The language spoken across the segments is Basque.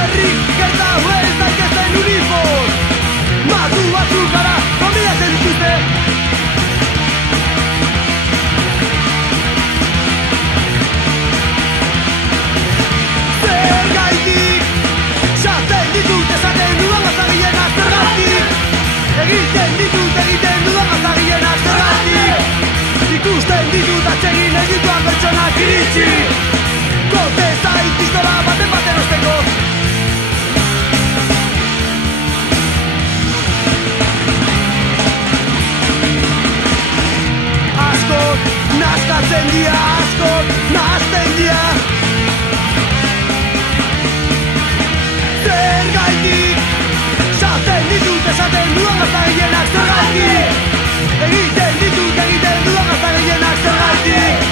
herri eta ez daitezen uniform. Matu batzuk gara, konbidatzen dituzte. Zergaitik, xaten ditut esaten dudan azagienak zergatik. Egiten dudan azagienak zergatik. Ikusten ditut atsegin egituan pertsonak iritsi. Kote zait pistola baten osteko. Askot naskatzen dia, askot nahazten dia. Zergaitik, xaten ditut esaten dudan azagienak zergatik. Egiten dudan azagienak zergatik.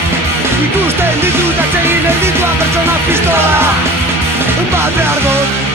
Ikusten ditut atsegin egituan pertsona pistola bat behar dut.